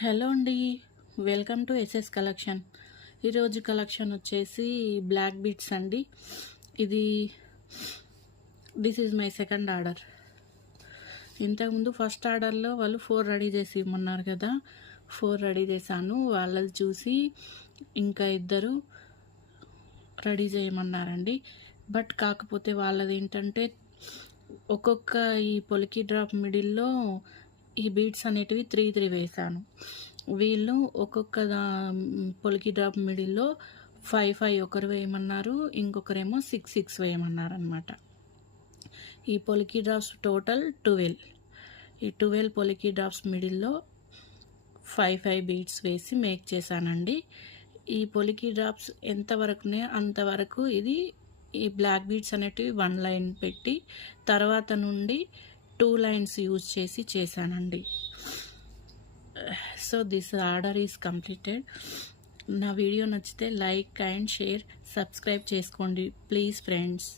Hello అండి, welcome to SS collection. ఈరోజు collection వచ్చేసి బ్లాక్ బీట్స్ అండి. This is my second order. ఇంతకుముందు ఫస్ట్ ఆర్డర్లో వాళ్ళు 4 రెడీ చేసి ఇమ్మన్నారు కదా, 4 రెడీ చేశాను. వాళ్ళది చూసి ఇంకా 2 రెడీ చేయమన్నారండి. బట్ కాకపోతే వాళ్ళది ఏంటంటే ఒక్కొక్క ఈ పొలికి డ్రాప్ మిడిల్లో ఈ బీడ్స్ అనేటివి 3 వేశాను. వీళ్ళు ఒక్కొక్క పొలికి డ్రాప్ మిడిల్లో 5 ఒకరు వేయమన్నారు, ఇంకొకరేమో 6 వేయమన్నారు అనమాట. ఈ పొలికి డ్రాప్స్ టోటల్ 12. ఈ 12 పొలికి డ్రాప్స్ మిడిల్లో 5 బీడ్స్ వేసి మేక్ చేశానండి. ఈ పొలికి డ్రాప్స్ ఎంతవరకునే అంతవరకు ఈ బ్లాక్ బీడ్స్ అనేటివి 1 లైన్ పెట్టి తర్వాత నుండి 2 లైన్స్ యూజ్ చేసి చేశానండి. So this order is completed. నా వీడియో నచ్చితే లైక్ అండ్ షేర్, సబ్స్క్రైబ్ చేసుకోండి ప్లీజ్ ఫ్రెండ్స్.